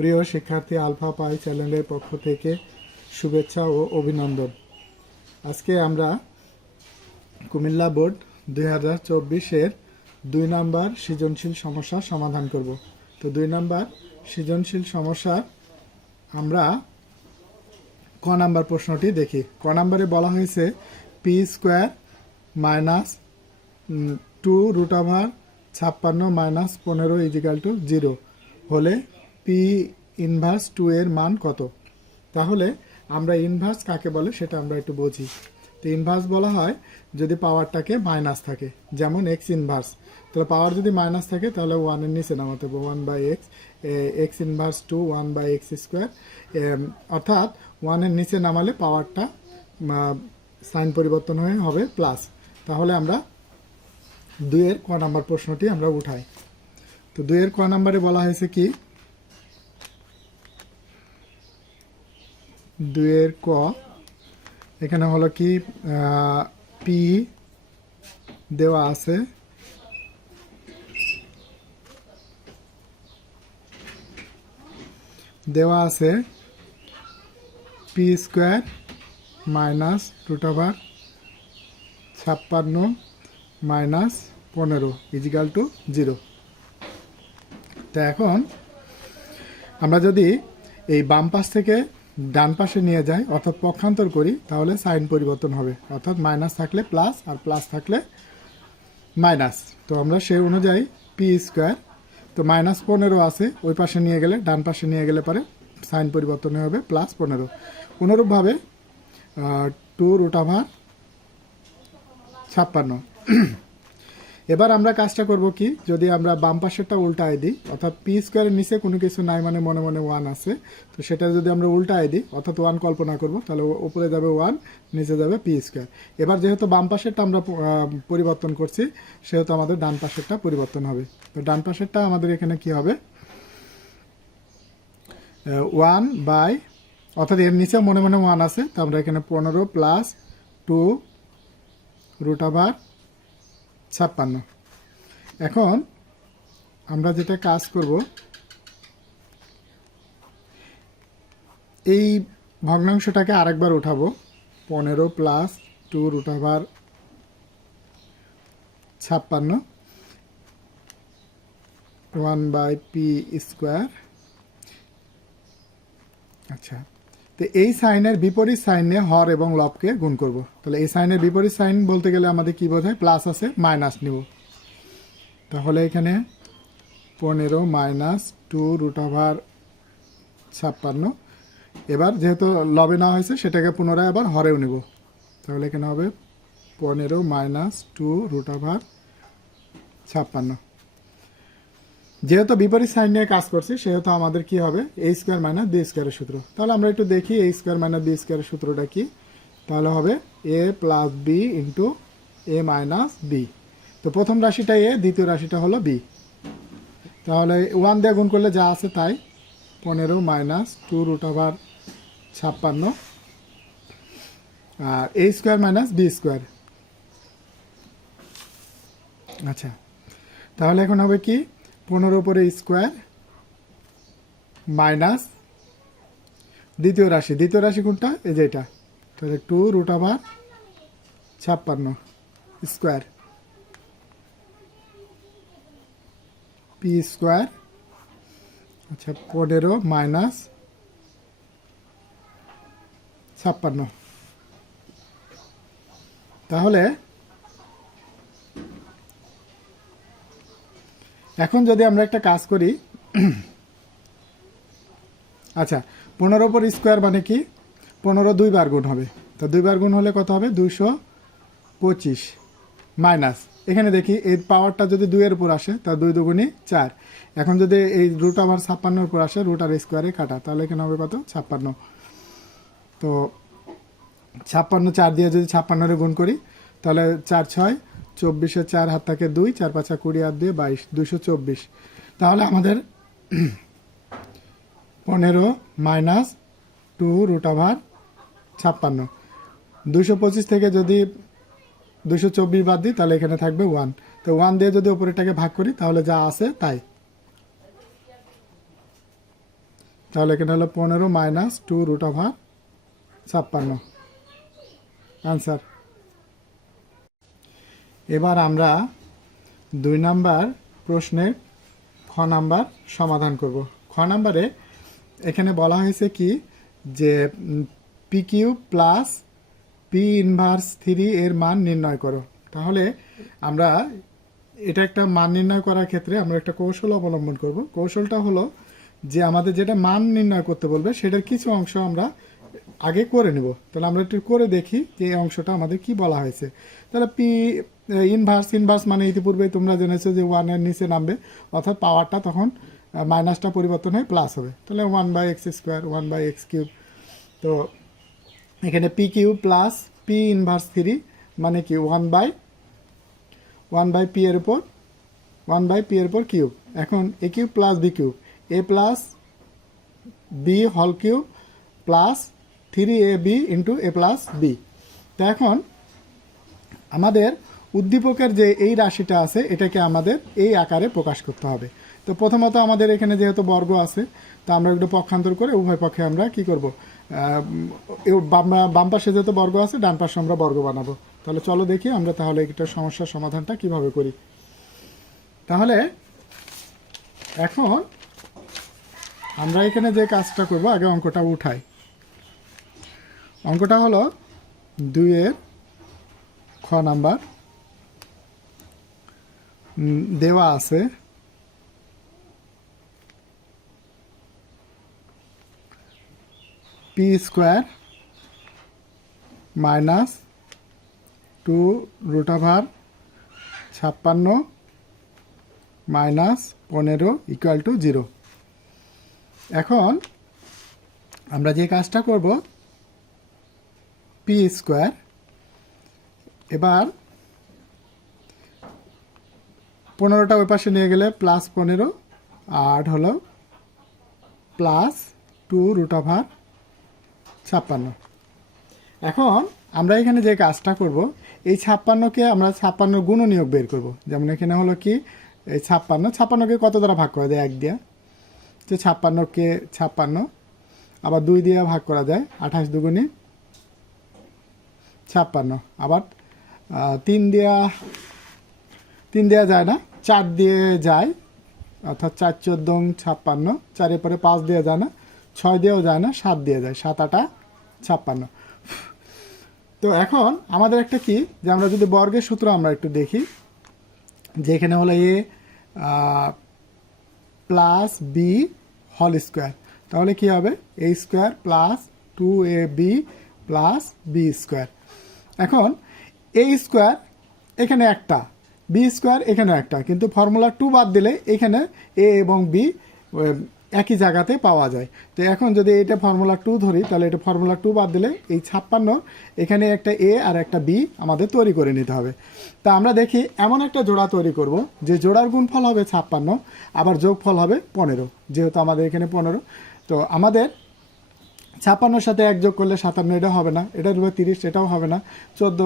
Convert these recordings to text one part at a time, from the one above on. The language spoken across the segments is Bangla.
প্রিয় শিক্ষার্থী আলফা পাই চ্যানেলের পক্ষ থেকে শুভেচ্ছা ও অভিনন্দন। আজকে আমরা কুমিল্লা বোর্ড দুই হাজার চব্বিশের দুই নাম্বার সৃজনশীল সমস্যা সমাধান করব। তো দুই নাম্বার সৃজনশীল সমস্যা আমরা ক নাম্বার প্রশ্নটি দেখি। ক নাম্বারে বলা হয়েছে P square minus two root over ছাপ্পান্ন মাইনাস পনেরো ইজিক্যাল টু জিরো হলে পি ইনভার্স টু এর মান কত? তাহলে আমরা ইনভার্স কাকে বলে সেটা আমরা একটু বুঝি। তো ইনভার্স বলা হয় যদি পাওয়ারটাকে মাইনাস থাকে, যেমন এক্স ইনভার্স তাহলে পাওয়ার যদি মাইনাস থাকে, তাহলে ওয়ানের নিচে নামাতে হবে। One by x x inverse two one by x square অর্থাৎ ওয়ানের নিচে নামালে পাওয়ারটা সাইন পরিবর্তন হয়ে হবে প্লাস তাহলে আমরা দুইয়ের ক নাম্বার প্রশ্নটি আমরা উঠাই। তো দুইয়ের ক নাম্বারে বলা হয়েছে কি? দুইয়ের ক। এখানে হলো কি পি দেওয়া আছে। দেওয়া আছে P square minus root over ছাপ্পান্ন মাইনাস পনেরো ইজিক্যাল টু জিরো তা এখন আমরা যদি এই বাম পাশ থেকে ডান পাশে নিয়ে যাই, অর্থাৎ পক্ষান্তর করি, তাহলে সাইন পরিবর্তন হবে। অর্থাৎ মাইনাস থাকলে প্লাস আর প্লাস থাকলে মাইনাস। তো আমরা সেই অনুযায়ী পি স্কোয়ার, তো মাইনাস পনেরো আছে, ওই পাশে নিয়ে গেলে, ডান পাশে নিয়ে গেলে পরে সাইন পরিবর্তন হবে প্লাস পনেরো। অনুরূপভাবে টু রুট ওভার ছাপ্পান্ন। এবার আমরা কাজটা করব কি? যদি আমরা বাম পাশেরটা উল্টায় দিই, অর্থাৎ পি স্কোয়ারের নিচে কোনো কিছু নাই মানে মনে মনে ওয়ান আছে, তো সেটা যদি আমরা উল্টায় দিই, অর্থাৎ ওয়ান কল্পনা করব, তাহলে উপরে যাবে ওয়ান নিচে যাবে পি স্কোয়ার এবার যেহেতু বাম পাশেরটা আমরা পরিবর্তন করছি, সেহেতু আমাদের ডান পাশেরটা পরিবর্তন হবে। তো ডান পাশেরটা আমাদের এখানে কি হবে? ওয়ান বাই অর্থাৎ এর নিচে মনে মনে ওয়ান আছে, তো আমরা এখানে পনেরো প্লাস টু রুট ওভার ছাপ্পান্ন। এখন আমরা যেটা কাজ করব, এই ভগ্নাংশটাকে আরেকবার উঠাবো। পনেরো প্লাস টু ওভার ছাপ্পান্ন ওয়ান বাই পি স্কোয়ার আচ্ছা। তো এই সাইনের বিপরীত সাইনে হর এবং লবকে গুণ করব। তাহলে এই সাইনের বিপরীত সাইন বলতে গেলে আমাদের কি বোঝায়? প্লাস আছে, মাইনাস নিব। তাহলে এখানে পনেরো মাইনাস টু রুট ওভার ছাপ্পান্ন। এবার যেহেতু লবে নেওয়া হয়েছে, সেটাকে পুনরায় আবার হরেও নেব। তাহলে এখানে হবে পনেরো মাইনাস টু রুট ওভার ছাপ্পান্ন। যেহেতু বিপরীত সাইন নিয়ে কাজ করছি, সেহেতু আমাদের কি হবে? এ স্কোয়ার মাইনাস বি স্কোয়ারের সূত্র। তাহলে আমরা একটু দেখি এ স্কোয়ার মাইনাস বি স্কোয়ারের সূত্রটা কি? তাহলে হবে A plus B into A minus B তো প্রথম রাশিটা এ দ্বিতীয় রাশিটা হলো বি তাহলে ওয়ান দিয়ে গুণ করলে যা আছে তাই, পনেরো মাইনাস টু রুট ওভার ছাপ্পান্ন। আর A square minus B square আচ্ছা তাহলে এখন হবে কি? পনেরো উপরে স্কোয়ার মাইনাস দ্বিতীয় রাশি। দ্বিতীয় রাশি কোনটা? এই যে এটা। তাহলে টু রুট ওভার ছাপ্পান্ন স্কোয়ার পি স্কোয়ার আচ্ছা পনেরো মাইনাস ছাপ্পান্ন। তাহলে এখন যদি আমরা একটা কাজ করি আচ্ছা পনেরো পর স্কোয়ার মানে কি? পনেরো দুইবার গুণ হবে। তো দুইবার গুণ হলে কত হবে? দুশো পঁচিশ মাইনাস। এখানে দেখি, এই পাওয়ারটা যদি দুইয়ের উপর আসে, তা দুই দুগুণই চার। এখন যদি এই রুট আমার ছাপ্পান্নর উপর আসে রুট আর স্কোয়ারে কাটা, তাহলে এখানে হবে কত? ছাপ্পান্ন। তো ছাপ্পান্ন চার দিয়ে যদি ছাপ্পান্নরে গুণ করি, তাহলে চার ছয় চব্বিশে চার হাত থাকে দুই, চার পাঁচা কুড়ি হাত দিয়ে বাইশ দুশো চব্বিশ। তাহলে আমাদের পনেরো মাইনাস টু রুট ওভার ছাপ্পান্ন। দুশো পঁচিশ থেকে যদি দুশো চব্বিশ বাদ দিই, তাহলে এখানে থাকবে ওয়ান। তো ওয়ান দিয়ে যদি ওপরেরটাকে ভাগ করি, তাহলে যা আছে তাই। তাহলে এখানে হলো পনেরো মাইনাস টু রুট ওভার ছাপ্পান্ন। আনসার এবার আমরা দুই নাম্বার প্রশ্নের খ নাম্বার সমাধান করব। খ নাম্বারে এখানে বলা হয়েছে কি যে P Q plus P inverse three এর মান নির্ণয় করো। তাহলে আমরা এটা একটা মান নির্ণয় করার ক্ষেত্রে আমরা একটা কৌশল অবলম্বন করব। কৌশলটা হলো যে, আমাদের যেটা মান নির্ণয় করতে বলবে, সেটার কিছু অংশ আমরা আগে করে নেব। তাহলে আমরা একটু করে দেখি যে এই অংশটা আমাদের কি বলা হয়েছে। তাহলে পি ইনভার্স ইনভার্স মানে ইতিপূর্বে তোমরা জেনেছো যে ওয়ানের নিচে নামবে, অর্থাৎ পাওয়ারটা তখন মাইনাসটা পরিবর্তন হয়ে প্লাস হবে। তাহলে one by x square one by x cube তো এখানে P Q plus P inverse three মানে কি? One by one by P এর উপর ওয়ান বাই পি এর উপর কিউব এখন A cube plus B cube A plus B হল cube plus three A B into A plus B তো এখন আমাদের উদ্দীপকের যে এই রাশিটা আছে, এটাকে আমাদের এই আকারে প্রকাশ করতে হবে। তো প্রথমত আমাদের এখানে যেহেতু বর্গ আছে, তো আমরা একটু পক্ষান্তর করে উভয় পক্ষে আমরা কি করব? বাম- পাশে যেহেতু বর্গ আছে, ডান পাশে আমরা বর্গ বানাবো। তাহলে চলো দেখি আমরা তাহলে এটা সমস্যার সমাধানটা কীভাবে করি। তাহলে এখন আমরা এখানে যে কাজটা করব, আগে অঙ্কটা উঠাই। অঙ্কটা হলো দুইয়ের খ নাম্বার দেওয়া আছে P square minus two root over ছাপ্পান্ন মাইনাস পনেরো ইকুয়াল টু জিরো এখন আমরা যে কাজটা করব পি স্কোয়ার এবার পনেরোটা ওই পাশে নিয়ে গেলে প্লাস পনেরো, আট হলো প্লাস টু রুট ওভার ছাপ্পান্ন। এখন আমরা এখানে যে কাজটা করব, এই ছাপ্পান্নকে আমরা ছাপ্পান্ন গুণনীয়ক বের করব। যেমন এখানে হলো কি, এই ছাপ্পান্ন, ছাপ্পান্নকে কত দ্বারা ভাগ করা যায়? এক দিয়া। যে ছাপ্পান্নকে ছাপ্পান্ন, আবার দুই দিয়ে ভাগ করা যায়, আঠাশ দুগুণী ছাপ্পান্ন। আবার তিন দেয়া, তিন দেওয়া যায় না? চার দিয়ে যায়, অর্থাৎ চার চোদ্দং ছাপ্পান্ন। চারের পরে পাঁচ দিয়ে যায় না, ছয় দিয়েও যায় না, সাত দিয়ে যায়, সাত আটা ছাপ্পান্ন। তো এখন আমাদের একটা কি, যে আমরা যদি বর্গের সূত্র আমরা একটু দেখি, যে এখানে হলো এ প্লাস বি হল স্কোয়ার। তাহলে কি হবে? A square plus two A B plus B square. এখন এ স্কোয়ার এখানে একটা বি স্কোয়ার এখানে একটা, কিন্তু ফর্মুলা টু বাদ দিলে এখানে এ এবং বি একই জায়গাতে পাওয়া যায়। তো এখন যদি এটা ফর্মুলা টু ধরি, তাহলে এটা ফর্মুলা টু বাদ দিলে এই ছাপ্পান্ন, এখানে একটা এ আর একটা বি আমাদের তৈরি করে নিতে হবে। তা আমরা দেখি এমন একটা জোড়া তৈরি করব, যে জোড়ার গুণফল হবে ছাপ্পান্ন, আবার যোগফল হবে পনেরো, যেহেতু আমাদের এখানে পনেরো। তো আমাদের ছাপ্পান্নর সাথে এক যোগ করলে সাতান্ন, এটা হবে না এটার উপরে তিরিশ, এটাও হবে না, চোদ্দ,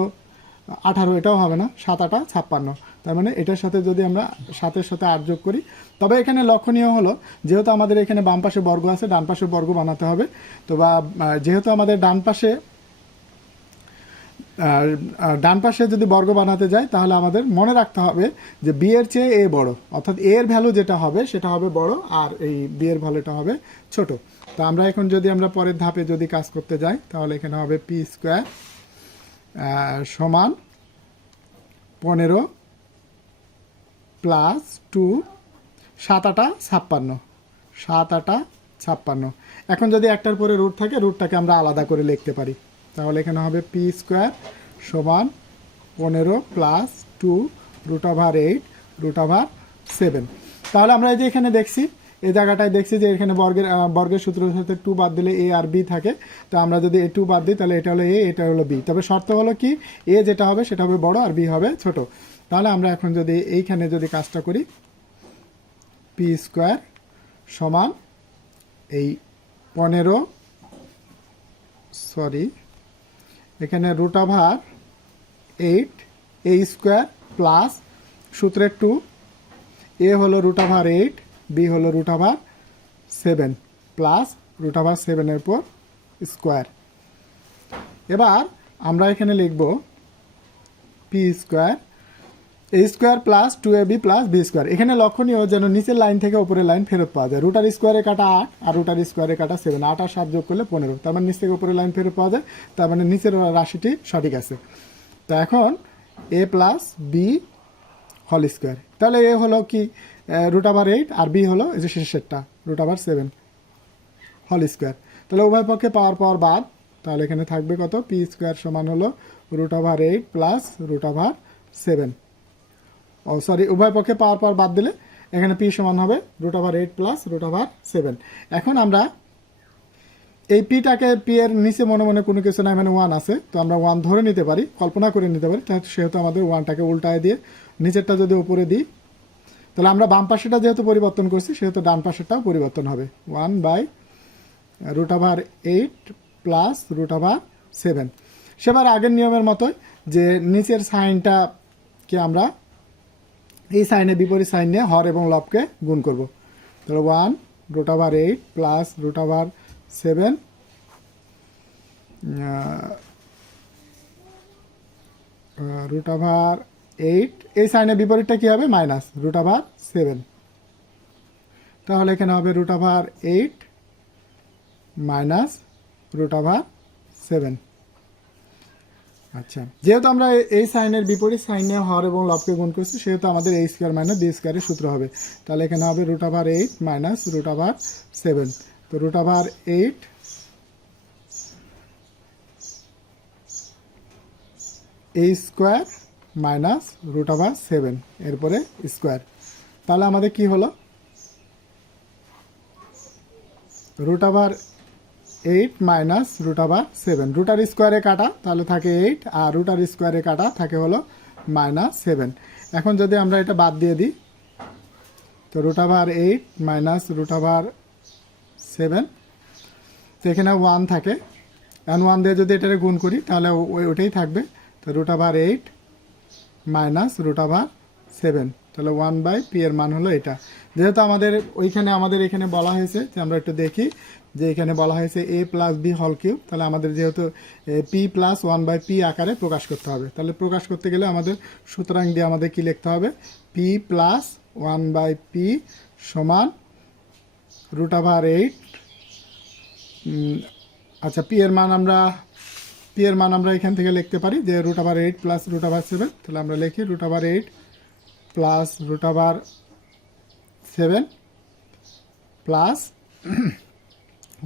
আঠারো, এটাও হবে না, সাত আটা, ছাপ্পান্ন। তার মানে এটার সাথে যদি আমরা সাতের সাথে আট যোগ করি, তবে এখানে লক্ষণীয় হলো, যেহেতু আমাদের এখানে বাম পাশে বর্গ আছে, ডান পাশে বর্গ বানাতে হবে। তো বা যেহেতু আমাদের ডান পাশে ডান পাশে যদি বর্গ বানাতে যাই তাহলে আমাদের মনে রাখতে হবে যে বি এর চেয়ে এ বড়। অর্থাৎ এর ভ্যালু যেটা হবে, সেটা হবে বড়, আর এই বি এর ভ্যালুটা হবে ছোট। তো আমরা এখন যদি আমরা পরের ধাপে যদি কাজ করতে যাই, তাহলে এখানে হবে পি স্কোয়ার সমান পনেরো প্লাস টু, সাত আটা, ছাপ্পান্ন। সাত আটা, ছাপ্পান্ন। এখন যদি একটার পরে রুট থাকে রুটটাকে আমরা আলাদা করে লিখতে পারি। তাহলে এখানে হবে পি স্কোয়ার সমান পনেরো plus two root over eight root over seven তাহলে আমরা এই যে এখানে দেখছি, এই জায়গাটায় দেখছি যে এখানে বর্গের বর্গের সূত্রের সাথে টু বাদ দিলে এ আর বি থাকে। তো আমরা যদি এ টু বাদ দিই, তাহলে এটা হলো এ এটা হলো বি তবে শর্ত হলো কি? এ যেটা হবে, সেটা হবে বড় আর বি হবে ছোট। তাহলে আমরা এখন যদি এইখানে যদি কাজটা করি পি স্কোয়ার সমান এই পনেরো সরি এখানে root over eight A square plus সূত্রের টু এ হলো রুট ওভার এইট বি হলো root over seven plus root over সেভেনের উপর স্কোয়ার এবার আমরা এখানে লিখব P square A square plus two A B plus B square এখানে লক্ষণীয় যেন নিচের লাইন থেকে উপরের লাইন ফেরত পাওয়া যায়। রুটার স্কোয়ারে কাটা আট আর রুটার স্কোয়ারে কাটা সেভেন আট আর সাত যোগ করলে পনেরো। তার মানে নিচ থেকে উপরের লাইন ফেরত পাওয়া যায়। তার মানে নিচের রাশিটি সঠিক আছে। তো এখন এ প্লাস বি হল স্কোয়ার তাহলে এ হলো কি? রুট আবার এইট আর বি হলো এই যে শেষেরটা রুট আবার সেভেন হল স্কোয়ার তাহলে উভয় পক্ষে পাওয়ার পাওয়ার বাদ, তাহলে এখানে থাকবে কত? পি স্কোয়ার সমান হলো root over eight plus root over seven ও সরি উভয় পক্ষে পাওয়ার পাওয়ার বাদ দিলে এখানে পি সমান হবে root over eight plus root over seven এখন আমরা এই পিটাকে পি এর নিচে মনে মনে কোনো কিছু না মানে ওয়ান আছে, তো আমরা ওয়ান ধরে নিতে পারি, কল্পনা করে নিতে পারি সেহেতু আমাদের ওয়ানটাকে উল্টায় দিয়ে নিচেরটা যদি উপরে দিই, তাহলে আমরা বাম পাশেটা যেহেতু পরিবর্তন করছি, সেহেতু ডান পাশেরটাও পরিবর্তন হবে। One by root over eight plus root over seven সেবার আগের নিয়মের মতোই যে নিচের সাইনটাকে আমরা এই সাইনে বিপরীত সাইন নিয়ে হর এবং লবকে গুণ করব। তাহলে one root over eight plus root over seven root over eight এই সাইনের বিপরীতটা কী হবে? মাইনাস রুট ওভার সেভেন তাহলে এখানে হবে root over eight minus root over seven আচ্ছা। যেহেতু আমরা এই সাইনের বিপরীত, সাইনে হর এবং লবকে গুণ করছি, সেহেতু আমাদের এই স্কোয়ার মাইনাস বি স্কোয়ারের সূত্র হবে। তাহলে এখানে হবে root over eight minus root over seven তো রুট ওভার এইট এই square minus root over seven এরপরে স্কোয়ার তাহলে আমাদের কি হলো? Root over eight minus root over seven rotor স্কোয়ারে কাটা, তাহলে থাকে এইট আর রুটার স্কোয়ারে কাটা থাকে হলো মাইনাস সেভেন এখন যদি আমরা এটা বাদ দিয়ে দিই, তো root over eight minus root over seven তো এখানে ওয়ান থাকে। অ্যান্ড ওয়ান দিয়ে যদি এটারে গুণ করি, তাহলে ওটাই থাকবে। তো root over eight minus root over seven তাহলে ওয়ান বাই পি এর মান হলো এটা। যেহেতু আমাদের ওইখানে, আমাদের এখানে বলা হয়েছে যে আমরা একটু দেখি যে এখানে বলা হয়েছে এ প্লাস বি হল কিউব তাহলে আমাদের যেহেতু P plus one by P আকারে প্রকাশ করতে হবে। তাহলে প্রকাশ করতে গেলে আমাদের সুতরাং দিয়ে আমাদের কি লিখতে হবে? P plus one by P সমান রুট ওভার এইট আচ্ছা পি এর মান আমরা পি এর মান আমরা এখান থেকে লিখতে পারি যে root over eight plus root over seven তাহলে আমরা লিখি root over eight plus root over seven plus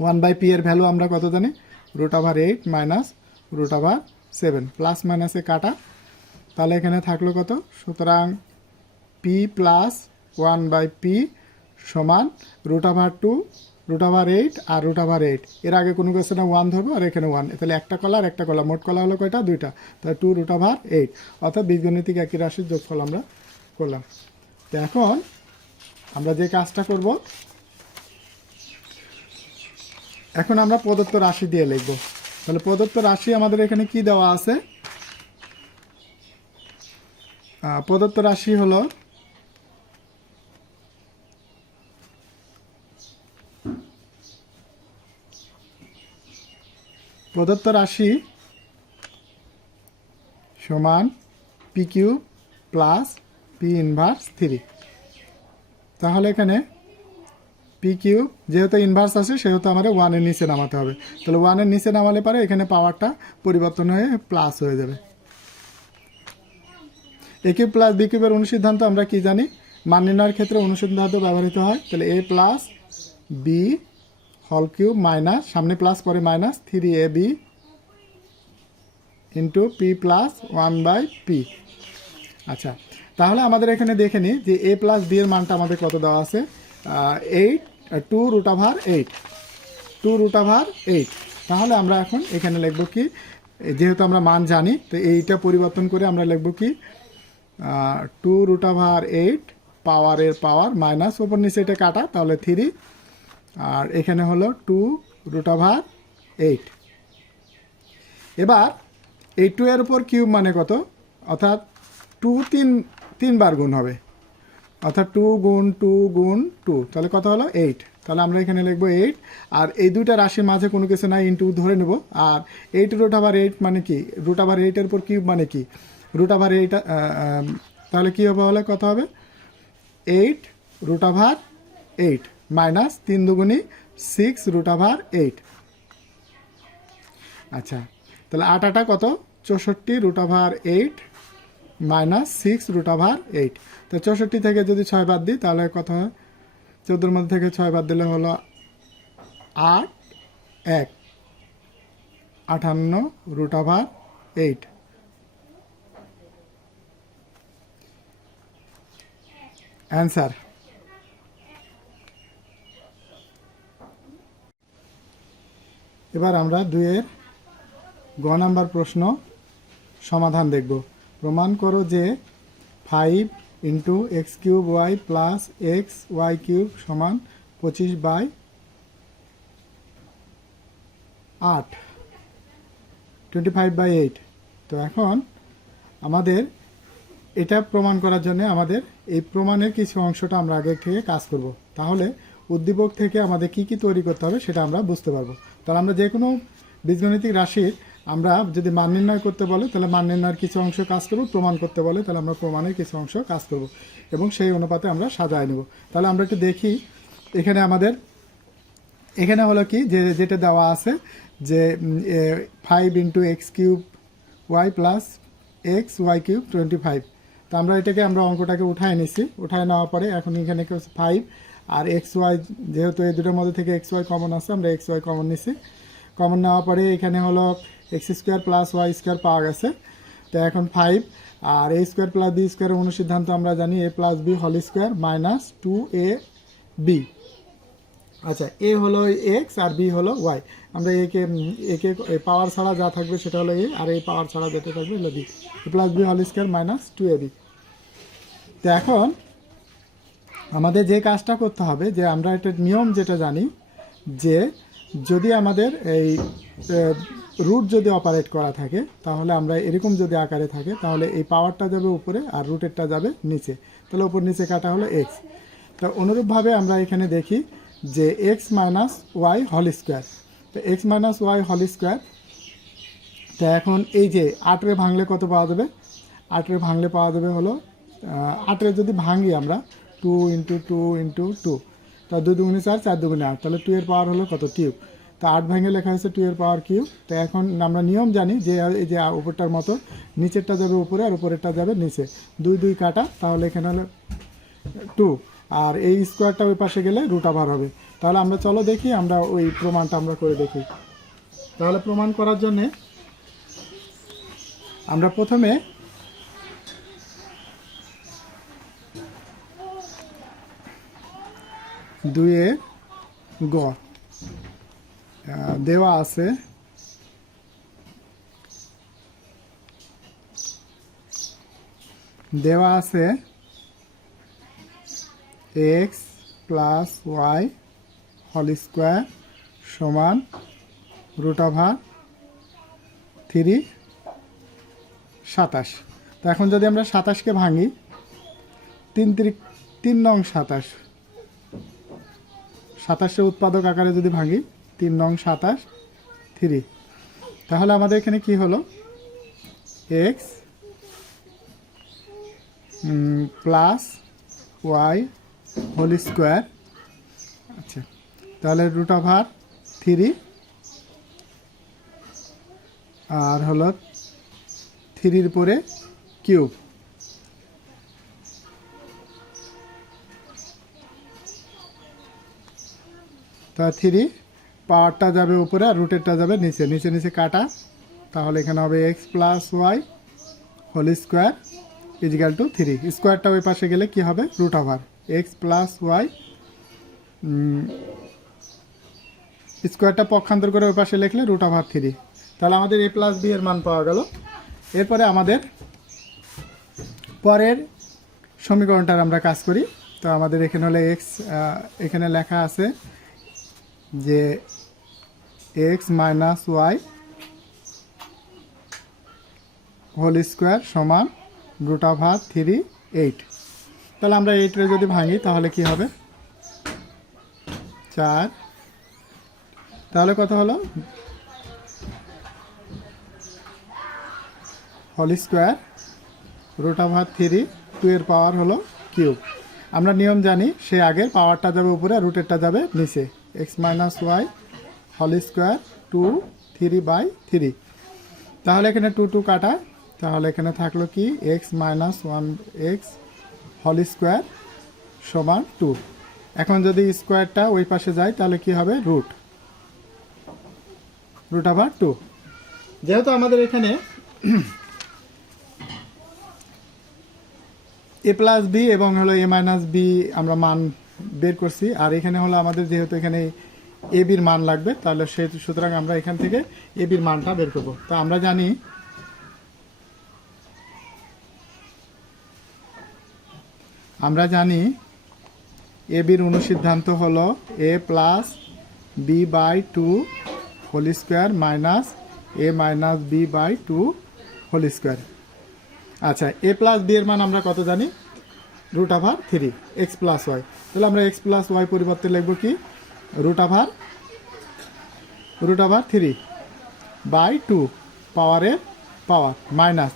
one by P এর ভ্যালু আমরা কত জানি? Root over eight minus root over seven. Plus মাইনাসে কাটা। তাহলে এখানে থাকল কত? সুতরাং P plus one by P সমান root over two root over eight আর রুট ওভার এইট এর আগে কোনো কোশ্চেনে ওয়ান ধরবো, আর এখানে ওয়ান তাহলে একটা কলা আর একটা কলা। মোট কলা হলো কয়টা? দুইটা। তাহলে টু রুট ওভার এইট অর্থাৎ বীজগণিতিক একই রাশির যোগফল আমরা করলাম। তো এখন আমরা যে কাজটা করব এখন আমরা প্রদত্ত রাশি দিয়ে লিখব। তাহলে প্রদত্ত রাশি আমাদের এখানে কি দেওয়া আছে? প্রদত্ত রাশি হলো প্রদত্ত রাশি সমান P Q plus P inverse three তাহলে এখানে পি কিউ যেহেতু ইনভার্স আছে, সেহেতু আমাদের ওয়ানের নিচে নামাতে হবে। তাহলে ওয়ানের নিচে নামালে পারে এখানে পাওয়ারটা পরিবর্তন হয়ে প্লাস হয়ে যাবে। এ কিউব প্লাস বি কিউবের অনুসিদ্ধান্ত আমরা কি জানি? মান নির্ণয়ের ক্ষেত্রে অনুসিদ্ধান্ত ব্যবহৃত হয়। তাহলে A plus B whole cube minus সামনে প্লাস পরে minus three A B into P plus one by P আচ্ছা তাহলে আমাদের এখানে দেখে নিই যে এ প্লাস বি এর মানটা আমাদের কত দেওয়া আছে? Eight two root over eight two root over eight তাহলে আমরা এখন এখানে লিখব কি, যেহেতু আমরা মান জানি, তো এইটা পরিবর্তন করে আমরা লিখব কি টু রুট ওভার এইট পাওয়ারের পাওয়ার মাইনাস ওপর নিচে এটা কাটা, তাহলে থ্রি আর এখানে হলো টু রুট ওভার এইট এবার এই টু এর উপর কিউব মানে কত? অর্থাৎ টু তিন, তিনবার গুণ হবে। অর্থাৎ টু গুণ টু গুণ টু। তাহলে কত হলো? এইট। তাহলে আমরা এখানে লিখব এইট। আর এই দুইটা রাশির মাঝে কোনো কিছু নাই, ইন্টু ধরে নেব। আর এইট রুট আবার এইট মানে কি? রুট আবার এইটের উপর কিউব মানে কি? রুট আবার এইট তাহলে কী হবে হলে কত হবে? Eight root over eight minus তিন দুগুণি সিক্স রুট আভার এইট। আচ্ছা তাহলে আট আটা কত? চৌষট্টি root over eight minus six root over eight তো চৌষট্টি থেকে যদি ছয় বাদ দিই, তাহলে কত হয়? চোদ্দোর মধ্যে থেকে ছয় বাদ দিলে হলো আট, এক। আটান্ন রুট আভার এইট অ্যান্সার এবার আমরা দুইয়ের গ নাম্বার প্রশ্ন সমাধান দেখব। প্রমাণ করো যে five into X cube Y plus X Y cube সমান পঁচিশ বাই আট টোয়েন্টি ফাইভ বাই এইট তো এখন আমাদের এটা প্রমাণ করার জন্য আমাদের এই প্রমাণের কিছু অংশটা আমরা আগে থেকে কাজ করব। তাহলে উদ্দীপক থেকে আমাদের কি কি তৈরি করতে হবে সেটা আমরা বুঝতে পারব। তাহলে আমরা যে কোনো বীজগণিতিক রাশির আমরা যদি মান নির্ণয় করতে বলে, তাহলে মান নির্ণয়ের কিছু অংশ কাজ করব, প্রমাণ করতে বলে, তাহলে আমরা প্রমাণের কিছু অংশ কাজ করব এবং সেই অনুপাতে আমরা সাজায় নেব। তাহলে আমরা একটু দেখি, এখানে আমাদের, এখানে হলো কি, যে যেটা দেওয়া আছে, যে five into X cube Y plus X Y cube twenty five তো আমরা এটাকে, আমরা অঙ্কটাকে উঠায় নিছি। উঠায় নেওয়ার পরে এখন এখানে ফাইভ আর এক্স ওয়াই যেহেতু এই দুটোর মধ্যে থেকে এক্স ওয়াই কমন আছে, আমরা এক্স ওয়াই কমন নিছি। কমন নেওয়ার পরে এখানে হলো X square plus Y square পাওয়া গেছে। তো এখন ফাইভ আর এ স্কোয়ার প্লাস বি স্কোয়ারের অনুসিদ্ধান্ত আমরা জানি A plus B whole square minus two A B আচ্ছা এ হলো এক্স আর বি হলো ওয়াই আমরা একে একে পাওয়ার ছাড়া যা থাকবে সেটা হলো এ আর এই পাওয়ার ছাড়া যেটা থাকবে হলো B plus B whole square minus two A B তো এখন আমাদের যে কাজটা করতে হবে, যে আমরা একটা নিয়ম যেটা জানি, যে যদি আমাদের এই রুট যদি অপারেট করা থাকে, তাহলে আমরা এরকম যদি আকারে থাকে, তাহলে এই পাওয়ারটা যাবে উপরে আর রুটেরটা যাবে নিচে। তাহলে উপর নিচে কাটা হলো এক্স তো অনুরূপভাবে আমরা এখানে দেখি যে X minus Y whole square তো X minus Y whole square তো এখন এই যে আটরে ভাঙলে কত পাওয়া যাবে? আটরে ভাঙলে পাওয়া যাবে হলো আটরে যদি ভাঙি আমরা two into two into two তা দুই দুগুণে চার চার দুগুণে আট। তাহলে টু এর পাওয়ার হলো কত? টিউব তো আট ভেঙে লেখা হয়েছে টু এর পাওয়ার কিউব তো এখন আমরা নিয়ম জানি যে, এই যে উপরটার মতো, নিচেরটা যাবে উপরে আর উপরেরটা যাবে নিচে। দুই দুই কাটা, তাহলে এখানে হলো টু আর এই স্কোয়ারটা ওই পাশে গেলে রুট আবার হবে। তাহলে আমরা চলো দেখি, আমরা ওই প্রমাণটা আমরা করে দেখি। তাহলে প্রমাণ করার জন্যে আমরা প্রথমে দুয়ে গ। দেওয়া আছে। দেওয়া আছে X plus Y whole square সমান রুট ওভার থ্রি সাতাশ। তো এখন যদি আমরা সাতাশকে ভাঙি, তিন তিন নং সাতাশ। সাতাশে উৎপাদক আকারে যদি ভাঙি, তিন নং সাতাশ, থ্রি। তাহলে আমাদের এখানে কি হলো? X plus Y whole square আচ্ছা তাহলে রুট ওভার থ্রি। আর হলো থ্রির পরে কিউব। তা থ্রি পাওয়ারটা যাবে উপরে আর রুটেরটা যাবে নিচে। নিচে নিচে কাটা। তাহলে এখানে হবে X plus Y whole square is equal two three স্কোয়ারটা ওই পাশে গেলে কি হবে? Root over X plus Y স্কোয়ারটা পক্ষান্তর করে ওই পাশে লিখলে রুট ওভার থ্রি তাহলে আমাদের এ প্লাস বি এর মান পাওয়া গেল। এরপরে আমাদের পরের সমীকরণটার আমরা কাজ করি। তো আমাদের এখানে হলে এক্স এখানে লেখা আছে যে X minus Y whole square সমান রুট ওভার থ্রি এইট। তাহলে আমরা এইটরে যদি ভাঙি, তাহলে কি হবে? চার। তাহলে কত হলো? Whole square root over three two এর পাওয়ার হলো কিউব। আমরা নিয়ম জানি, সে আগে পাওয়ারটা যাবে উপরে, রুটেরটা যাবে নিচে। X minus Y whole square two three by three তাহলে এখানে টু টু কাটা। তাহলে এখানে থাকল কি? X minus one X whole square সমান টু এখন যদি স্কোয়ারটা ওই পাশে যায়, তাহলে কি হবে? রুট রুট আবার টু যেহেতু আমাদের এখানে এ প্লাস বি এবং হলো এ মাইনাস বি আমরা মান বের করছি। আর এখানে হলো আমাদের যেহেতু এখানে এ বির মান লাগবে, তাহলে সে সুতরাং আমরা এখান থেকে এ বির মানটা বের করব। তো আমরা জানি আমরা জানি এ বির অনুসিদ্ধান্ত হলো A plus B by two whole square minus A minus B by two whole square আচ্ছা এ প্লাস বি এর মান আমরা কত জানি? Root over three X plus Y তাহলে আমরা এক্স প্লাস ওয়াই পরিবর্তে লিখব কি? Root over root over three by two পাওয়ারের পাওয়ার মাইনাস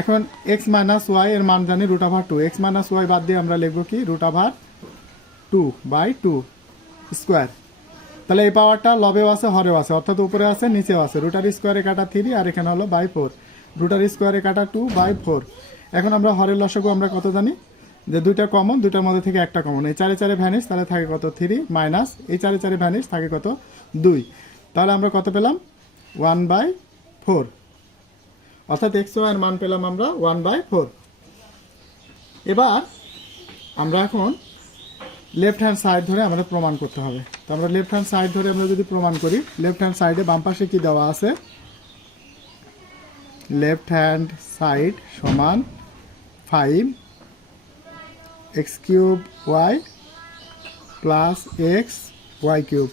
এখন এক্স মাইনাস ওয়াই এর মান জানি root over two X minus Y বাদ দিয়ে আমরা লিখব কি? Root over two by two square তাহলে এই পাওয়ারটা লবেও আছে, হরেও আছে, অর্থাৎ উপরে আছে, নিচেও আছে। রুটার স্কোয়ারে কাটা থ্রি আর এখানে হলো বাই ফোর রুটার স্কোয়ারে কাটা টু বাই ফোর এখন আমরা হরের লসগু আমরা কত জানি? যে দুইটা কমন দুইটার মধ্যে থেকে একটা কমন এই চারে চারে ভ্যানিস তাহলে থাকে কত? থ্রি মাইনাস এই চারে চারে ভ্যানিস থাকে কত? দুই। তাহলে আমরা কত পেলাম? ওয়ান বাই ফোর অর্থাৎ এক্স ওয়াইয়ের মান পেলাম আমরা ওয়ান বাই ফোর এবার আমরা এখন লেফট হ্যান্ড সাইড ধরে আমাদের প্রমাণ করতে হবে। তো আমরা লেফট হ্যান্ড সাইড ধরে আমরা যদি প্রমাণ করি লেফট হ্যান্ড সাইডে বাম পাশে কি দেওয়া আছে? লেফট হ্যান্ড সাইড সমান five X cube Y plus X Y cube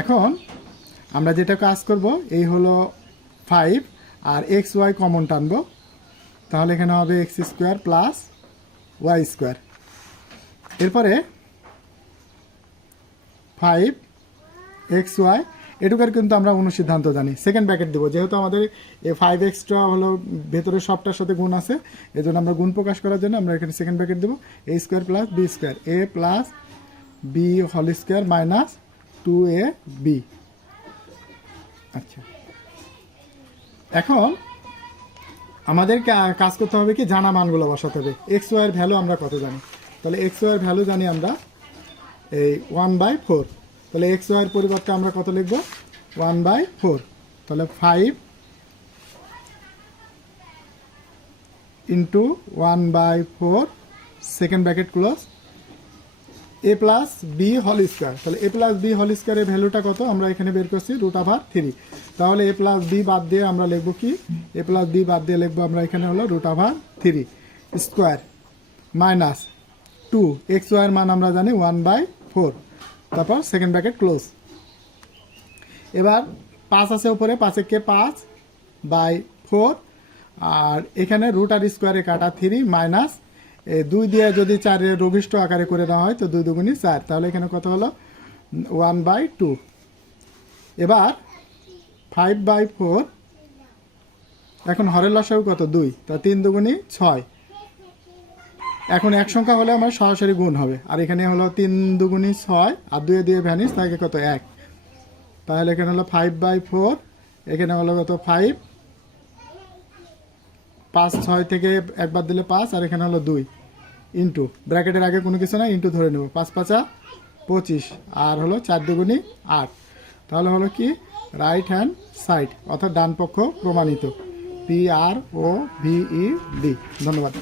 এখন আমরা যেটা কাজ করব, এই হলো ফাইভ আর এক্স ওয়াই কমন টানবো। তাহলে এখানে হবে X square plus Y square এরপরে ফাইভ এক্স ওয়াই এটুকার কিন্তু আমরা অনুসিদ্ধান্ত জানি। সেকেন্ড ব্র্যাকেট দেবো। যেহেতু আমাদের এ ফাইভ এক্সট্রা হলো ভেতরে সবটার সাথে গুণ আছে এই জন্য আমরা গুণ প্রকাশ করার জন্য আমরা এখানে সেকেন্ড ব্র্যাকেট দেবো। A square plus B square A plus B whole square minus two A B আচ্ছা। এখন আমাদের কাজ করতে হবে কি জানা মানগুলো বসাতে হবে। এক্স ওয়াইয়ের ভ্যালু আমরা কত জানি? তাহলে এক্স ওয়াইয়ের ভ্যালু জানি আমরা এই ওয়ান বাই ফোর তাহলে এক্স ওয়াইয়ের পরিবর্তে আমরা কত লিখব? ওয়ান বাই ফোর তাহলে five into one by four second bracket close A plus B whole square তাহলে এ প্লাস বি হল স্কোয়ারের ভ্যালুটা কত? আমরা এখানে বের করছি রুট আভার থ্রি তাহলে এ প্লাস বি বাদ দিয়ে আমরা লিখব কি? এ প্লাস বি বাদ দিয়ে লিখব আমরা এখানে হলো root over three square minus two X ওয়াইয়ের মান আমরা জানি ওয়ান বাই ফোর তারপর সেকেন্ড ব্র্যাকেট ক্লোজ এবার পাঁচ আছে উপরে, পাঁচে কে পাঁচ বাই ফোর আর এখানে রুট আর স্কোয়ারে কাটা থ্রি মাইনাস দুই দিয়ে যদি চারের রবিষ্ট আকারে করে দেওয়া হয়, তো দুই দুগুণি চার। তাহলে এখানে কত হলো? ওয়ান বাই টু এবার ফাইভ বাই ফোর এখন হরের লসাগু কত? দুই। তা তিন দুগুণি ছয়। এখন এক সংখ্যা হলে আমার সরাসরি গুণ হবে। আর এখানে হলো তিন দুগুণি ছয়, আর দুয়ে দিয়ে ভ্যানিস থাকে কত? এক। তাহলে এখানে হলো ফাইভ বাই ফোর এখানে হলো কত? ফাইভ পাঁচ, ছয় থেকে একবার দিলে পাঁচ, আর এখানে হলো দুই। ইন্টু ব্র্যাকেটের আগে কোনো কিছু না ইন্টু ধরে নেব। পাঁচ পাঁচা, পঁচিশ, আর হলো চার দুগুণি আট। তাহলে হলো কি? রাইট হ্যান্ড সাইড অর্থাৎ ডান পক্ষ প্রমাণিত। P R O V E D ধন্যবাদ।